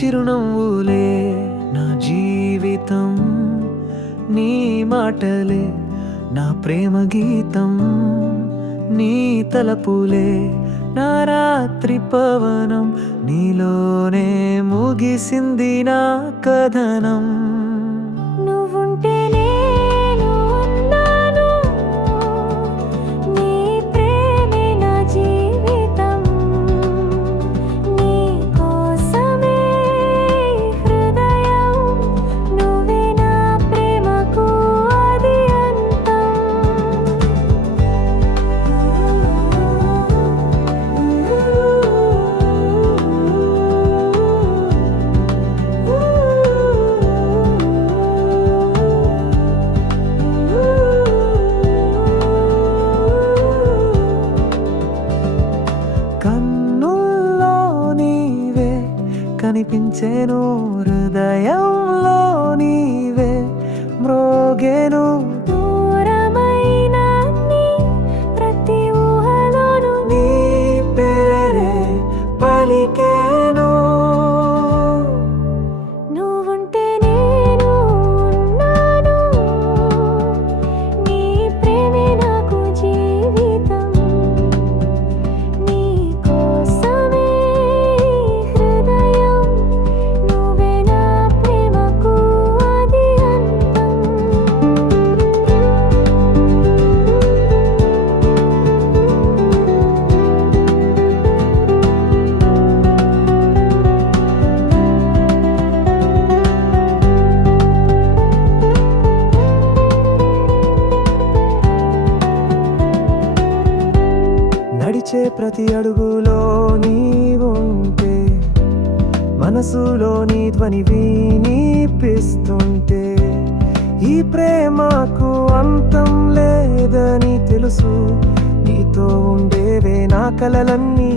చిరునవ్వులే నా జీవితం, నీ మాటలే నా ప్రేమ గీతం, నీ తలపులే నా రాత్రి పవనం, నీలోనే ముగిసింది నా కథనం. నువ్వుంటే నేను ఉన్నాను, నీ ప్రేమే నా జీవితం, నీ కోసమే హృదయం, నువ్వే నా ప్రేమకు ఆది అంతం. కన్నుల్లో నీవే కనిపించేను, హృదయంలో నీవే మ్రోగేను. దూరమైన నీ ప్రతి ఊహలోను నీ పేరే పలికేను. నువ్వుంటే నేను ఉన్నాను, నీ ప్రేమే నాకు జీవితం, నీ కోసమే హృదయం, నువ్వే నా ప్రేమకు ఆది అంతం. నడిచే ప్రతి అడుగులో నీవుంటే, మనసులో నీ ధ్వని వినిపిస్తుంటే, ఈ ప్రేమకు అంతం లేదని తెలుసు. నీతో ఉండేవే నా కలలన్నీ.